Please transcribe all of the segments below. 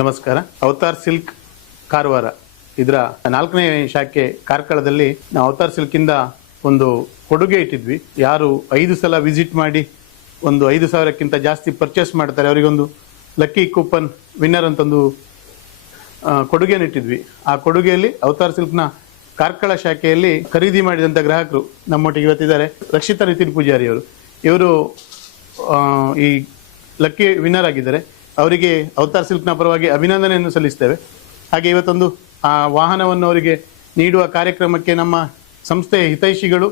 ನಮಸ್ಕಾರ. ಅವತಾರ್ ಸಿಲ್ಕ್ ಕಾರವಾರ. ಇದರ ನಾಲ್ಕನೇ ಶಾಖೆ ಕಾರ್ಕಳದಲ್ಲಿ ನಾವು ಅವತಾರ್ ಸಿಲ್ಕ್ ಇಂದ ಒಂದು ಕೊಡುಗೆ ಇಟ್ಟಿದ್ವಿ. ಯಾರು ಐದು ಸಲ ವಿಸಿಟ್ ಮಾಡಿ ಒಂದು ಐದು ಸಾವಿರಕ್ಕಿಂತ ಜಾಸ್ತಿ ಪರ್ಚೇಸ್ ಮಾಡ್ತಾರೆ, ಅವರಿಗೊಂದು ಲಕ್ಕಿ ಕೂಪನ್ ವಿನ್ನರ್ ಅಂತಂದು ಕೊಡುಗೆನ ಇಟ್ಟಿದ್ವಿ. ಆ ಕೊಡುಗೆಯಲ್ಲಿ ಅವತಾರ್ ಸಿಲ್ಕ್ನ ಕಾರ್ಕಳ ಶಾಖೆಯಲ್ಲಿ ಖರೀದಿ ಮಾಡಿದಂಥ ಗ್ರಾಹಕರು ನಮ್ಮೊಟ್ಟಿಗೆ ಇವತ್ತಿದ್ದಾರೆ. ರಕ್ಷಿತಾ ನಿತಿನ್ ಪೂಜಾರಿ ಅವರು ಇವರು ಈ ಲಕ್ಕಿ ವಿನ್ನರ್ ಆಗಿದ್ದಾರೆ. ಅವರಿಗೆ ಅವತಾರ್ ಸಿಲ್ಕ್ನ ಪರವಾಗಿ ಅಭಿನಂದನೆಯನ್ನು ಸಲ್ಲಿಸ್ತೇವೆ. ಹಾಗೆ ಇವತ್ತೊಂದು, ಆ, ವಾಹನವನ್ನು ಅವರಿಗೆ ನೀಡುವ ಕಾರ್ಯಕ್ರಮಕ್ಕೆ ನಮ್ಮ ಸಂಸ್ಥೆಯ ಹಿತೈಷಿಗಳು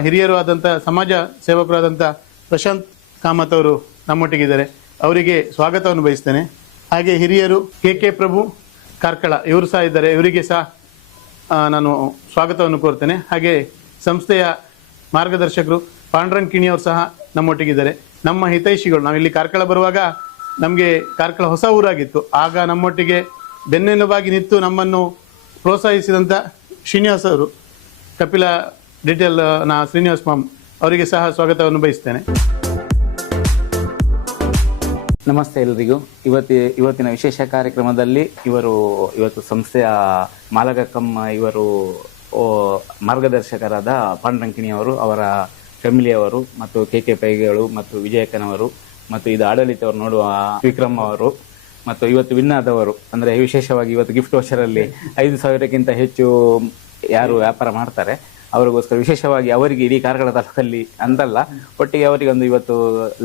ಹಿರಿಯರು ಆದಂಥ ಸಮಾಜ ಸೇವಕರಾದಂಥ ಪ್ರಶಾಂತ್ ಕಾಮತ್ ಅವರು ನಮ್ಮೊಟ್ಟಿಗಿದ್ದಾರೆ. ಅವರಿಗೆ ಸ್ವಾಗತವನ್ನು ಬಯಸ್ತೇನೆ. ಹಾಗೆ ಹಿರಿಯರು ಕೆ ಕೆ ಪ್ರಭು ಕಾರ್ಕಳ, ಇವರು ಸಹ ಇದ್ದಾರೆ. ಇವರಿಗೆ ಸಹ ನಾನು ಸ್ವಾಗತವನ್ನು ಕೋರ್ತೇನೆ. ಹಾಗೆ ಸಂಸ್ಥೆಯ ಮಾರ್ಗದರ್ಶಕರು ಪಾಂಡ್ರಂಗ್ ಕಿಣಿಯವರು ಸಹ ನಮ್ಮೊಟ್ಟಿಗಿದ್ದಾರೆ. ನಮ್ಮ ಹಿತೈಷಿಗಳು, ನಾವಿಲ್ಲಿ ಕಾರ್ಕಳ ಬರುವಾಗ ನಮಗೆ ಕಾರ್ಕಳ ಹೊಸ ಊರಾಗಿತ್ತು. ಆಗ ನಮ್ಮೊಟ್ಟಿಗೆ ಬೆನ್ನೆಲುಬಾಗಿ ನಿಂತು ನಮ್ಮನ್ನು ಪ್ರೋತ್ಸಾಹಿಸಿದಂಥ ಶ್ರೀನಿವಾಸ್ ಅವರು, ಕಪಿಲ ಡಿಟೇಲ್ ನಾ ಶ್ರೀನಿವಾಸ್ ಮಾಮ್ ಅವರಿಗೆ ಸಹ ಸ್ವಾಗತವನ್ನು ಬಯಸ್ತೇನೆ. ನಮಸ್ತೆ ಎಲ್ರಿಗೂ. ಇವತ್ತಿ, ಇವತ್ತಿನ ವಿಶೇಷ ಕಾರ್ಯಕ್ರಮದಲ್ಲಿ ಇವರು ಇವತ್ತು ಸಂಸ್ಥೆಯ ಮಾಲಗಕ್ಕಮ್ಮ ಇವರು ಮಾರ್ಗದರ್ಶಕರಾದ ಪಾಂಡ್ರಂಕಿಣಿ ಅವರು ಅವರ ಫ್ಯಾಮಿಲಿಯವರು ಮತ್ತು ಕೆ ಕೆ ಪೈಗಳು ಮತ್ತು ವಿಜಯಕ್ಕನವರು ಮತ್ತು ಇದು ಆಡಳಿತವರು ನೋಡುವ ವಿಕ್ರಮ್ ಅವರು ಮತ್ತು ಇವತ್ತು ವಿನ್ ಆದವರು. ಅಂದ್ರೆ ವಿಶೇಷವಾಗಿ ಇವತ್ತು ಗಿಫ್ಟ್ ವೋಚರಲ್ಲಿ ಐದು ಸಾವಿರಕ್ಕಿಂತ ಹೆಚ್ಚು ಯಾರು ವ್ಯಾಪಾರ ಮಾಡ್ತಾರೆ. ಅವರಿಗೋಸ್ಕರ ವಿಶೇಷವಾಗಿ ಅವರಿಗೆ ಇಡೀ ಕಾರ್ಗಳ ತಾಲೂಕಲ್ಲಿ ಅಂತಲ್ಲ, ಒಟ್ಟಿಗೆ ಅವರಿಗೆ ಒಂದು ಇವತ್ತು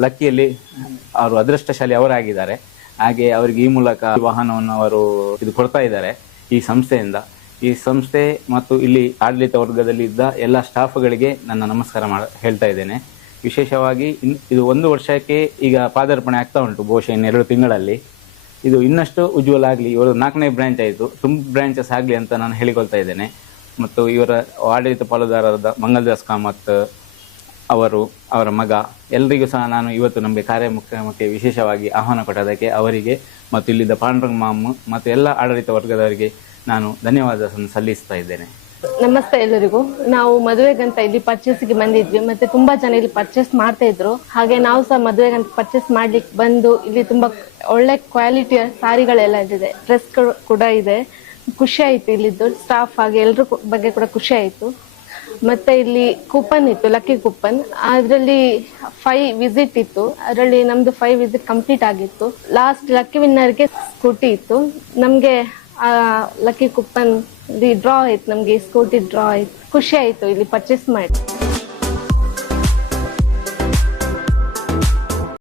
ಲಕ್ಕಿಯಲ್ಲಿ ಅವರು ಅದೃಷ್ಟಶಾಲಿ ಅವರಾಗಿದ್ದಾರೆ. ಹಾಗೆ ಅವರಿಗೆ ಈ ಮೂಲಕ ವಾಹನವನ್ನು ಅವರು ಇದು ಕೊಡ್ತಾ ಇದ್ದಾರೆ ಈ ಸಂಸ್ಥೆಯಿಂದ. ಈ ಸಂಸ್ಥೆ ಮತ್ತು ಇಲ್ಲಿ ಆಡಳಿತ ವರ್ಗದಲ್ಲಿ ಇದ್ದ ಎಲ್ಲ ಸ್ಟಾಫ್ಗಳಿಗೆ ನನ್ನ ನಮಸ್ಕಾರ ಮಾಡ ಹೇಳ್ತಾ ಇದ್ದೇನೆ. ವಿಶೇಷವಾಗಿ ಇದು ಒಂದು ವರ್ಷಕ್ಕೆ ಈಗ ಪಾದಾರ್ಪಣೆ ಆಗ್ತಾ ಉಂಟು ಬಹುಶಃ ಇನ್ನೆರಡು ತಿಂಗಳಲ್ಲಿ. ಇದು ಇನ್ನಷ್ಟು ಉಜ್ವಲ ಆಗಲಿ, ಇವರು ನಾಲ್ಕನೇ ಬ್ರಾಂಚ್ ಆಯಿತು, ತುಂಬ ಬ್ರಾಂಚಸ್ ಆಗಲಿ ಅಂತ ನಾನು ಹೇಳಿಕೊಳ್ತಾ ಇದ್ದೇನೆ. ಮತ್ತು ಇವರ ಆಡಳಿತ ಪಾಲುದಾರರಾದ ಮಂಗಲ್ದಾಸ್ ಕಾಮತ್, ಅವರು, ಅವರ ಮಗ ಎಲ್ಲರಿಗೂ ಸಹ ನಾನು ಇವತ್ತು ನಮಗೆ ಕಾರ್ಯಕ್ರಮಕ್ಕೆ ವಿಶೇಷವಾಗಿ ಆಹ್ವಾನ ಕೊಟ್ಟದಕ್ಕೆ ಅವರಿಗೆ ಮತ್ತು ಇಲ್ಲಿದ್ದ ಪಾಂಡುರಂಗ ಮಾಮ್ ಮತ್ತು ಎಲ್ಲ ಆಡಳಿತ ವರ್ಗದವರಿಗೆ ನಾನು ಧನ್ಯವಾದ ಸಲ್ಲಿಸ್ತಾ ಇದ್ದೇನೆ. ನಮಸ್ತೆ ಎಲ್ಲರಿಗೂ. ನಾವು ಮದುವೆಗಂತ ಇಲ್ಲಿ ಪರ್ಚೇಸ್ಗೆ ಬಂದಿದ್ವಿ. ಮತ್ತೆ ತುಂಬಾ ಜನ ಇಲ್ಲಿ ಪರ್ಚೇಸ್ ಮಾಡ್ತಾ ಇದ್ರು. ಹಾಗೆ ನಾವು ಸಹ ಮದುವೆಗಂತ ಪರ್ಚೇಸ್ ಮಾಡ್ಲಿಕ್ಕೆ ಬಂದು ಇಲ್ಲಿ ತುಂಬಾ ಒಳ್ಳೆ ಕ್ವಾಲಿಟಿಯ ಸಾರಿಗಳೆಲ್ಲ ಇದೆ ಡ್ರೆಸ್ ಕೂಡ ಇದೆ. ಖುಷಿ ಆಯ್ತು ಇಲ್ಲಿದ್ದು. ಸ್ಟಾಫ್ ಹಾಗೆ ಎಲ್ರ ಬಗ್ಗೆ ಕೂಡ ಖುಷಿ ಆಯ್ತು. ಮತ್ತೆ ಇಲ್ಲಿ ಕೂಪನ್ ಇತ್ತು ಲಕ್ಕಿ ಕೂಪನ್ ಅದರಲ್ಲಿ ಫೈವ್ ವಿಸಿಟ್ ಇತ್ತು. ಅದರಲ್ಲಿ ನಮ್ದು ಫೈವ್ ವಿಸಿಟ್ ಕಂಪ್ಲೀಟ್ ಆಗಿತ್ತು. ಲಾಸ್ಟ್ ಲಕ್ಕಿ ವಿನ್ನರ್ಗೆ ಸ್ಕೂಟಿ ಇತ್ತು. ನಮ್ಗೆ ಆ ಲಕ್ಕಿ ಕೂಪನ್ ಡ್ರಾ ಆಯ್ತು ನಮ್ಗೆ ಸ್ಕೂಟಿ ಡ್ರಾ ಆಯ್ತು. ಖುಷಿ ಆಯ್ತು ಇಲ್ಲಿ ಪರ್ಚೇಸ್ ಮಾಡಿ.